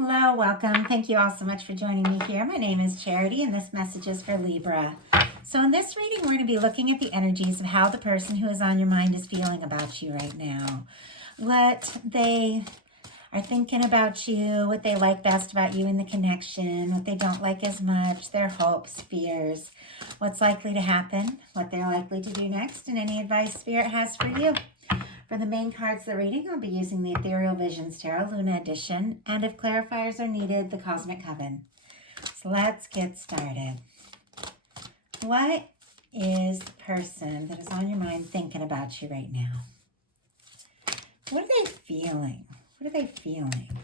Hello, welcome. Thank you all so much for joining me here. My name is Charity, and this message is for Libra. So in this reading, we're going to be looking at the energies of how the person who is on your mind is feeling about you right now. What they are thinking about you, what they like best about you in the connection, what they don't like as much, their hopes, fears, what's likely to happen, what they're likely to do next, and any advice Spirit has for you. For the main cards of the reading, I'll be using the Ethereal Visions Tarot Luna Edition, and if clarifiers are needed, the Cosmic Coven. So let's get started. What is the person that is on your mind thinking about you right now? What are they feeling? What are they feeling?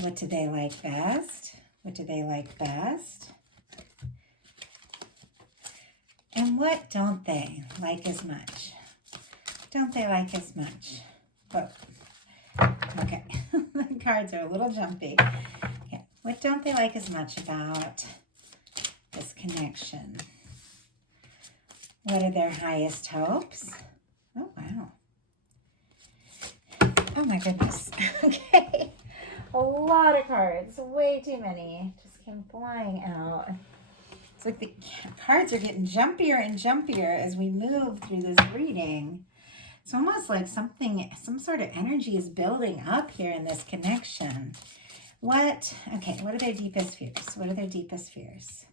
What do they like best? What do they like best? And what don't they like as much? Don't they like as much? Oh, okay. The cards are a little jumpy. Okay. What don't they like as much about this connection? What are their highest hopes? Oh, wow. Oh, my goodness. Okay. A lot of cards. Way too many. Just came flying out. It's like the cards are getting jumpier and jumpier as we move through this reading. It's almost like some sort of energy is building up here in this connection. What are their deepest fears? What are their deepest fears?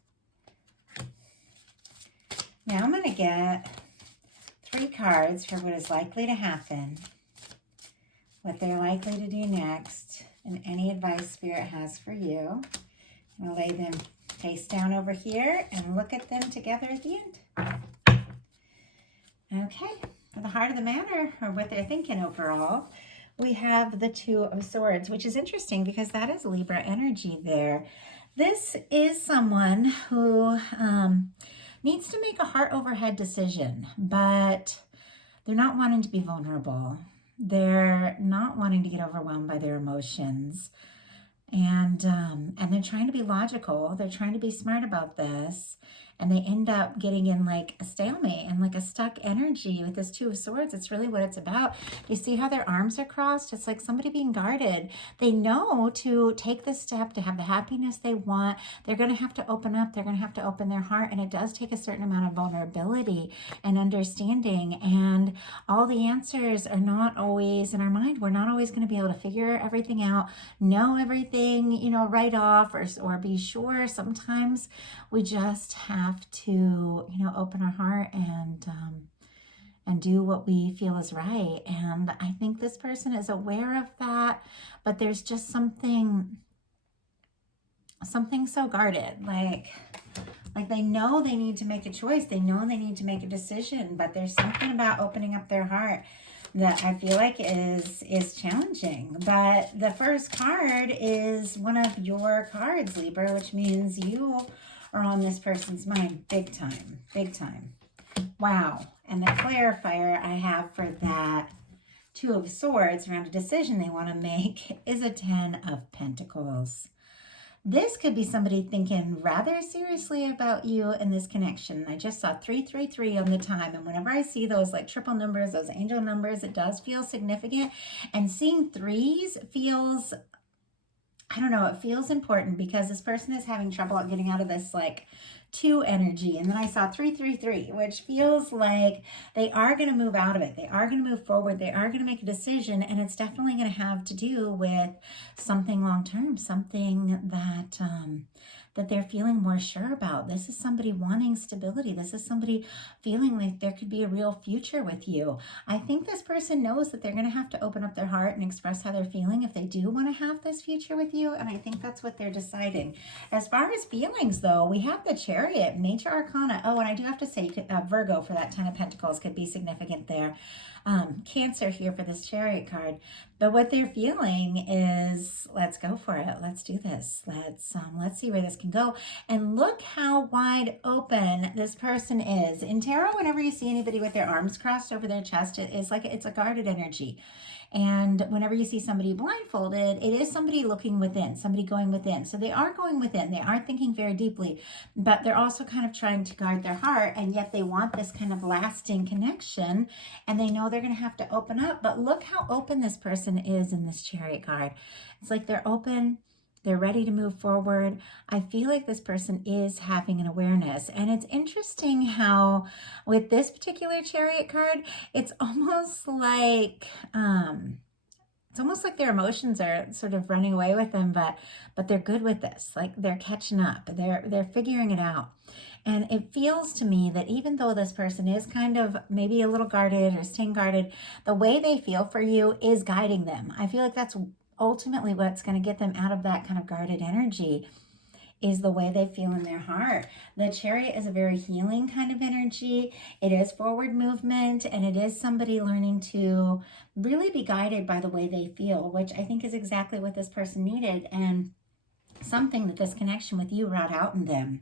Now I'm going to get 3 cards for what is likely to happen, what they're likely to do next, and any advice Spirit has for you. I'm going to lay them face down over here and look at them together at the end. Okay. For the heart of the matter, or what they're thinking overall, we have the Two of Swords, which is interesting because that is Libra energy there. This is someone who needs to make a heart over head decision, but they're not wanting to be vulnerable. They're not wanting to get overwhelmed by their emotions. And they're trying to be logical. They're trying to be smart about this. And they end up getting in like a stalemate and like a stuck energy with this Two of Swords. It's really what it's about. You see how their arms are crossed? It's like somebody being guarded. They know to take this step to have the happiness they want. They're going to have to open up. They're going to have to open their heart. And it does take a certain amount of vulnerability and understanding. And all the answers are not always in our mind. We're not always going to be able to figure everything out, know everything, right off or be sure. Sometimes we just have to, open our heart and do what we feel is right. And I think this person is aware of that, but there's just something so guarded, like they know they need to make a choice. They know they need to make a decision, but there's something about opening up their heart that I feel like is challenging. But the first card is one of your cards, Libra, which means you are on this person's mind big time, big time. Wow. And the clarifier I have for that Two of Swords around a decision they want to make is a 10 of Pentacles. This could be somebody thinking rather seriously about you in this connection. I just saw 333 on the time. And whenever I see those like triple numbers, those angel numbers, it does feel significant. And seeing 3s feels, I don't know, it feels important because this person is having trouble getting out of this like 2 energy. And then I saw 333, which feels like they are going to move out of it. They are going to move forward. They are going to make a decision. And it's definitely going to have to do with something long-term, something that they're feeling more sure about. This is somebody wanting stability. This is somebody feeling like there could be a real future with you. I think this person knows that they're going to have to open up their heart and express how they're feeling if they do want to have this future with you. And I think that's what they're deciding. As far as feelings, though, we have the Chariot, Major Arcana. Oh, and I do have to say Virgo for that 10 of Pentacles could be significant there. Cancer here for this Chariot card. But what they're feeling is, let's go for it. Let's do this. Let's see where this can go. And look how wide open this person is. In tarot, whenever you see anybody with their arms crossed over their chest, it's like it's a guarded energy. And whenever you see somebody blindfolded, it is somebody looking within, somebody going within. So they are going within. They are thinking very deeply, but they're also kind of trying to guard their heart, and yet they want this kind of lasting connection, and they know they're they're going to have to open up. But look how open this person is in this Chariot card. It's like they're open. They're ready to move forward. I feel like this person is having an awareness. And it's interesting how with this particular Chariot card, it's almost like their emotions are sort of running away with them, but they're good with this. Like they're catching up. They're figuring it out. And it feels to me that even though this person is kind of maybe a little guarded or staying guarded, the way they feel for you is guiding them. I feel like that's ultimately what's going to get them out of that kind of guarded energy, is the way they feel in their heart. The Chariot is a very healing kind of energy. It is forward movement, and it is somebody learning to really be guided by the way they feel, which I think is exactly what this person needed, and something that this connection with you brought out in them.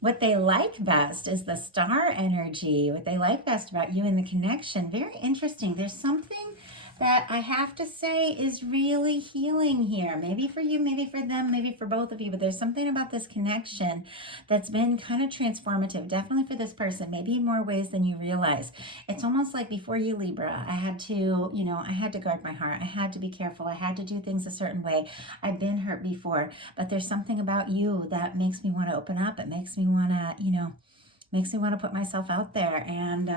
What they like best is the star energy. What they like best about you and the connection. Very interesting. There's something that I have to say is really healing here. Maybe for you, maybe for them, maybe for both of you, but there's something about this connection that's been kind of transformative, definitely for this person, maybe in more ways than you realize. It's almost like before you, Libra, I had to guard my heart. I had to be careful. I had to do things a certain way. I've been hurt before, but there's something about you that makes me want to open up. It makes me want to, put myself out there. And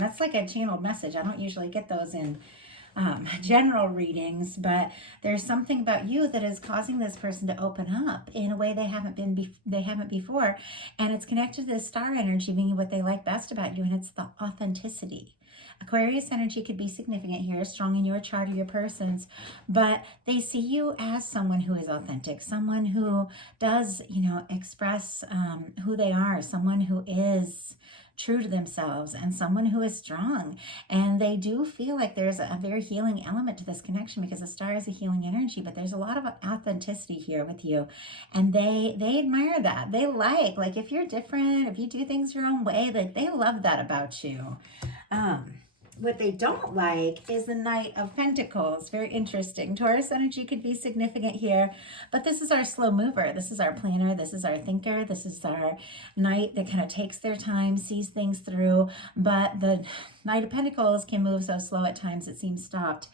that's like a channeled message. I don't usually get those in general readings, but there's something about you that is causing this person to open up in a way they haven't before, and it's connected to this star energy being what they like best about you, and it's the authenticity. Aquarius energy could be significant here, strong in your chart or your person's, but they see you as someone who is authentic, someone who does, express who they are, someone who is true to themselves, and someone who is strong. And they do feel like there's a very healing element to this connection, because the star is a healing energy, but there's a lot of authenticity here with you, and they admire that. They like if you're different, if you do things your own way, like they love that about you. What they don't like is the Knight of Pentacles. Very interesting. Taurus energy could be significant here, but this is our slow mover. This is our planner. This is our thinker. This is our Knight that kind of takes their time, sees things through, but the Knight of Pentacles can move so slow at times it seems stopped.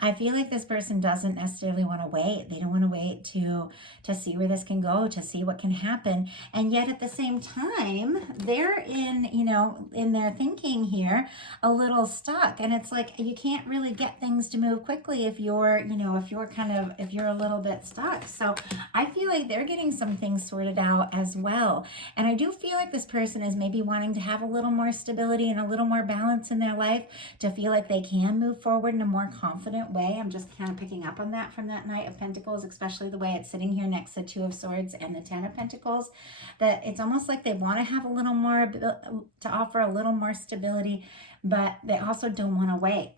I feel like this person doesn't necessarily want to wait. They don't want to wait to see where this can go, to see what can happen. And yet at the same time, they're in their thinking here, a little stuck. And it's like, you can't really get things to move quickly if you're a little bit stuck. So I feel like they're getting some things sorted out as well. And I do feel like this person is maybe wanting to have a little more stability and a little more balance in their life, to feel like they can move forward in a more confident way. I'm just kind of picking up on that from that Knight of Pentacles, especially the way it's sitting here next to Two of Swords and the Ten of Pentacles, that it's almost like they want to have a little more, to offer a little more stability, but they also don't want to wait,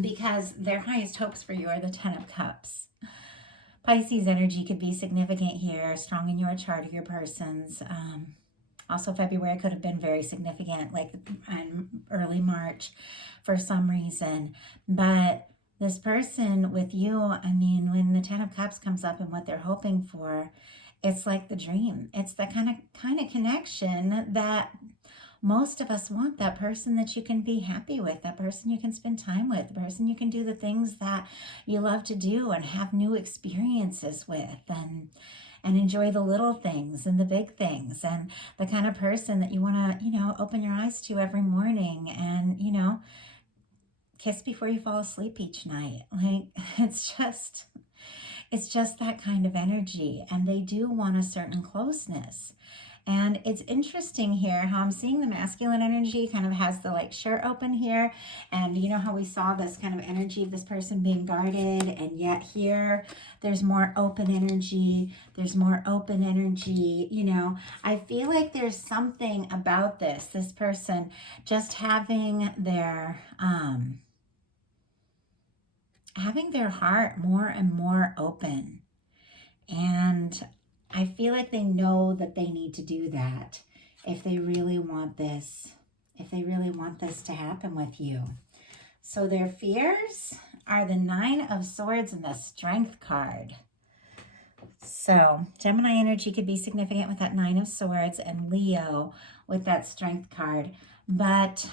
because their highest hopes for you are the Ten of Cups. Pisces energy could be significant here, strong in your chart or your person's. Also, February could have been very significant, like early March for some reason. But this person with you, when the Ten of Cups comes up and what they're hoping for, it's like the dream. It's the kind of connection that most of us want, that person that you can be happy with, that person you can spend time with, the person you can do the things that you love to do and have new experiences with, and enjoy the little things and the big things, and the kind of person that you want to, open your eyes to every morning and, kiss before you fall asleep each night. Like, it's just that kind of energy, and they do want a certain closeness. And it's interesting here how I'm seeing the masculine energy kind of has the shirt open here. And you know how we saw this kind of energy of this person being guarded, and yet here there's more open energy. There's more open energy. I feel like there's something about this person just having their heart more and more open. And I feel like they know that they need to do that if they really want this, to happen with you. So their fears are the Nine of Swords and the Strength card. So Gemini energy could be significant with that Nine of Swords, and Leo with that Strength card. But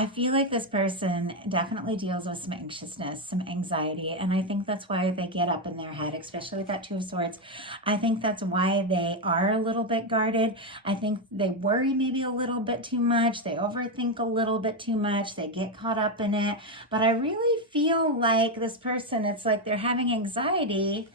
I feel like this person definitely deals with some anxiousness, some anxiety, and I think that's why they get up in their head, especially with that Two of Swords. I think that's why they are a little bit guarded. I think they worry maybe a little bit too much. They overthink a little bit too much. They get caught up in it. But I really feel like this person, it's like they're having anxiety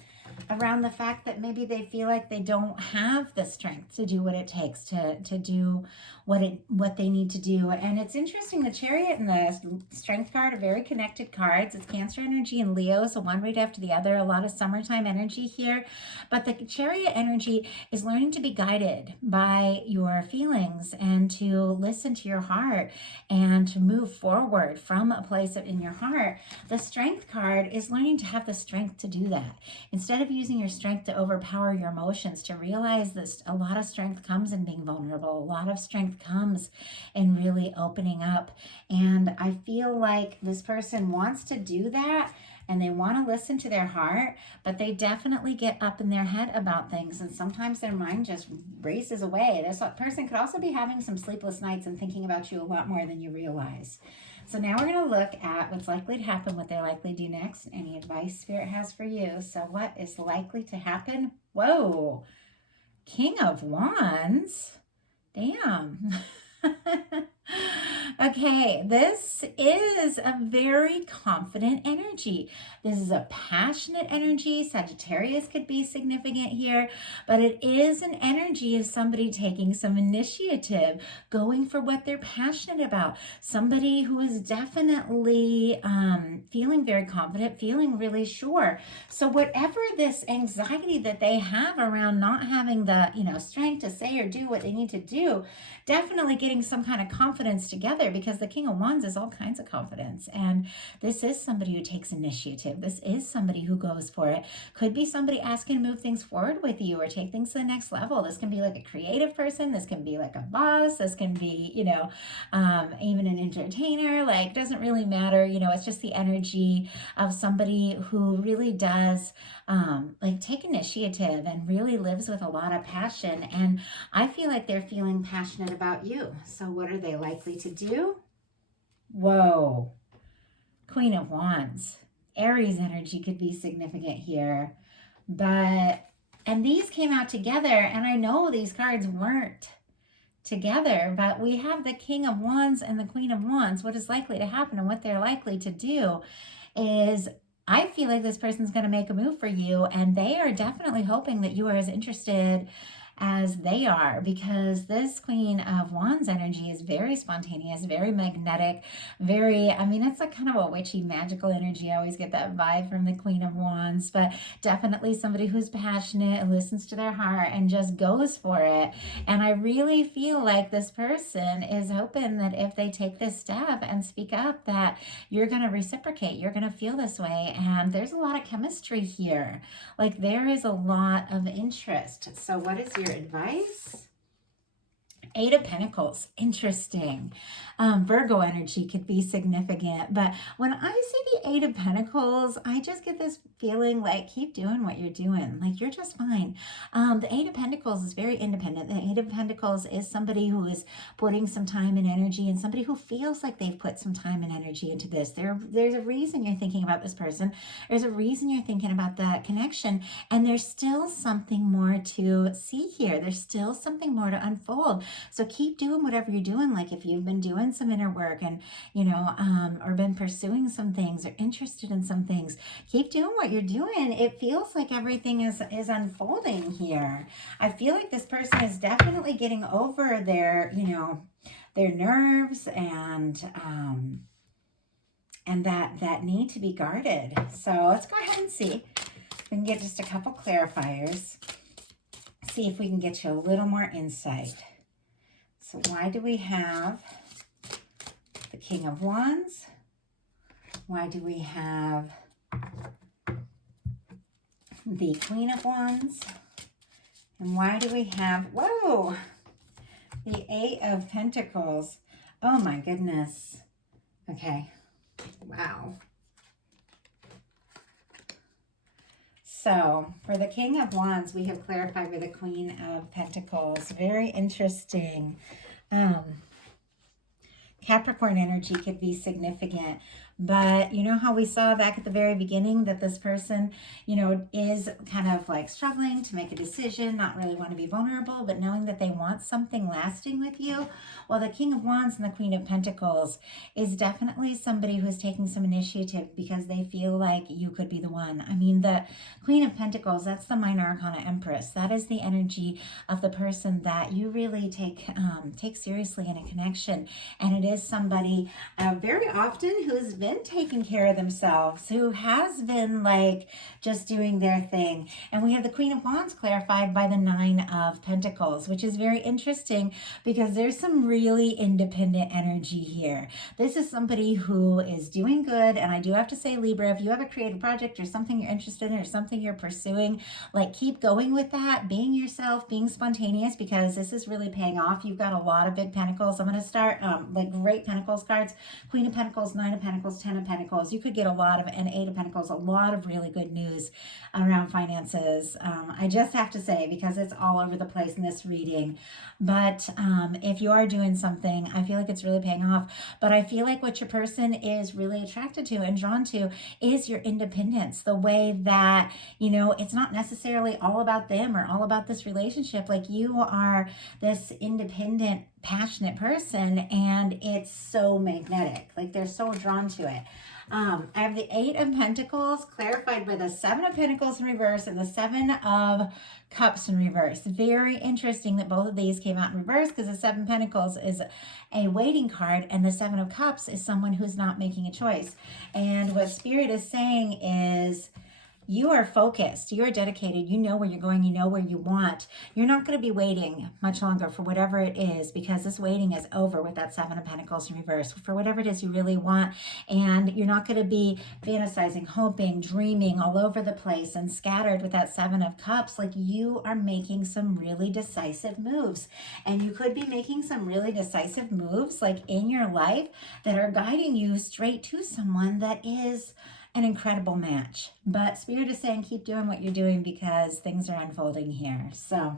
around the fact that maybe they feel like they don't have the strength to do what it takes to do what they need to do. And it's interesting, the Chariot and the Strength card are very connected cards. It's Cancer energy and Leo, so one right after the other, a lot of summertime energy here. But the Chariot energy is learning to be guided by your feelings and to listen to your heart and to move forward from a place in your heart. The Strength card is learning to have the strength to do that. Instead of using your strength to overpower your emotions, to realize that a lot of strength comes in being vulnerable. A lot of strength comes in really opening up. And I feel like this person wants to do that and they want to listen to their heart, but they definitely get up in their head about things. And sometimes their mind just races away. This person could also be having some sleepless nights and thinking about you a lot more than you realize. So now we're going to look at what's likely to happen, what they're likely to do next, any advice Spirit has for you. So what is likely to happen? Whoa, King of Wands. Damn. Okay, this is a very confident energy. This is a passionate energy. Sagittarius could be significant here, but it is an energy of somebody taking some initiative, going for what they're passionate about. Somebody who is definitely feeling very confident, feeling really sure. So whatever this anxiety that they have around not having the, strength to say or do what they need to do, definitely getting some kind of confidence together, because the King of Wands is all kinds of confidence. And this is somebody who takes initiative. This is somebody who goes for it. Could be somebody asking to move things forward with you or take things to the next level. This can be like a creative person. This can be like a boss. This can be, even an entertainer. Like, doesn't really matter. It's just the energy of somebody who really does take initiative and really lives with a lot of passion. And I feel like they're feeling passionate about you. So what are they likely to do? Whoa, Queen of Wands. Aries energy could be significant here. And these came out together, and I know these cards weren't together, but we have the King of Wands and the Queen of Wands. What is likely to happen and what they're likely to do is, I feel like this person's going to make a move for you, and they are definitely hoping that you are as interested as they are, because this Queen of Wands energy is very spontaneous, very magnetic, it's like kind of a witchy, magical energy. I always get that vibe from the Queen of Wands, but definitely somebody who's passionate and listens to their heart and just goes for it. And I really feel like this person is hoping that if they take this step and speak up, that you're going to reciprocate, you're going to feel this way. And there's a lot of chemistry here. Like, there is a lot of interest. So what is your advice? Eight of Pentacles. Interesting. Virgo energy could be significant. But when I see the Eight of Pentacles, I just get this feeling like, keep doing what you're doing. Like, you're just fine. The Eight of Pentacles is very independent. The Eight of Pentacles is somebody who is putting some time and energy, and somebody who feels like they've put some time and energy into this. There's a reason you're thinking about this person. There's a reason you're thinking about that connection. And there's still something more to see here. There's still something more to unfold. So keep doing whatever you're doing. Like, if you've been doing some inner work and, or been pursuing some things or interested in some things, keep doing what you're doing. It feels like everything is unfolding here. I feel like this person is definitely getting over their nerves and that need to be guarded. So let's go ahead and see. We can get just a couple clarifiers. See if we can get you a little more insight. So why do we have the King of Wands? Why do we have the Queen of Wands? And why do we have, whoa, the Eight of Pentacles? Oh my goodness. Okay. Wow. So for the King of Wands, we have clarified with the Queen of Pentacles. Very interesting. Capricorn energy could be significant. But you know how we saw back at the very beginning that this person, you know, is kind of like struggling to make a decision, not really want to be vulnerable, but knowing that they want something lasting with you? Well, the King of Wands and the Queen of Pentacles is definitely somebody who's taking some initiative because they feel like you could be the one. I mean, the Queen of Pentacles, that's the Minor Arcana Empress. That is the energy of the person that you really take seriously in a connection. And it is somebody very often who's been taking care of themselves, who has been like just doing their thing. And we have the Queen of Wands clarified by the Nine of Pentacles, which is very interesting because there's some really independent energy here. This is somebody who is doing good. And I do have to say, Libra, if you have a creative project or something you're interested in or something you're pursuing, like keep going with that, being yourself, being spontaneous, because this is really paying off. You've got a lot of big pentacles. I'm going to start like great pentacles cards: Queen of Pentacles, Nine of Pentacles, 10 of Pentacles. You could get a lot of, and 8 of Pentacles, a lot of really good news around finances. I just have to say, because it's all over the place in this reading. But if you are doing something, I feel like it's really paying off. But I feel like what your person is really attracted to and drawn to is your independence. The way that, you know, it's not necessarily all about them or all about this relationship. Like, you are this independent, passionate person, and it's so magnetic. Like, they're so drawn to it. I have the 8 of Pentacles clarified by the 7 of Pentacles in reverse and the 7 of Cups in reverse. Very interesting that both of these came out in reverse, because the 7 of Pentacles is a waiting card and the 7 of Cups is someone who's not making a choice. And what Spirit is saying is, you are focused, you are dedicated, you know where you're going, you know where you want. You're not going to be waiting much longer for whatever it is, because this waiting is over with that 7 of Pentacles in reverse for whatever it is you really want. And you're not going to be fantasizing, hoping, dreaming all over the place and scattered with that 7 of Cups. Like, you are making some really decisive moves, and you could be making some really decisive moves like in your life that are guiding you straight to someone that is an incredible match. But Spirit is saying keep doing what you're doing, because things are unfolding here. So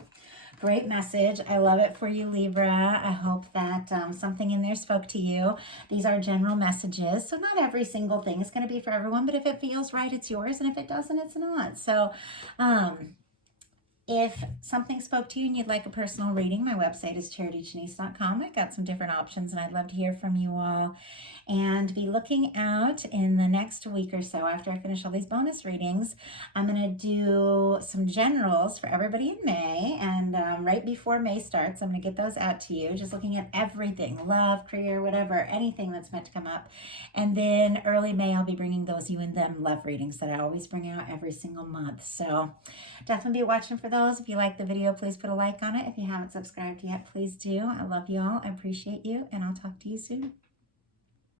great message. I love it for you, Libra. I hope that something in there spoke to you. These are general messages, so not every single thing is going to be for everyone, but if it feels right, it's yours, and if it doesn't, it's not. So if something spoke to you and you'd like a personal reading, my website is charityjanice.com. I've got some different options, and I'd love to hear from you all. And be looking out in the next week or so, after I finish all these bonus readings. I'm going to do some generals for everybody in May. And right before May starts, I'm going to get those out to you. Just looking at everything, love, career, whatever, anything that's meant to come up. And then early May, I'll be bringing those you and them love readings that I always bring out every single month. So definitely be watching for those. If you like the video, please put a like on it. If you haven't subscribed yet, please do. I love you all. I appreciate you, and I'll talk to you soon.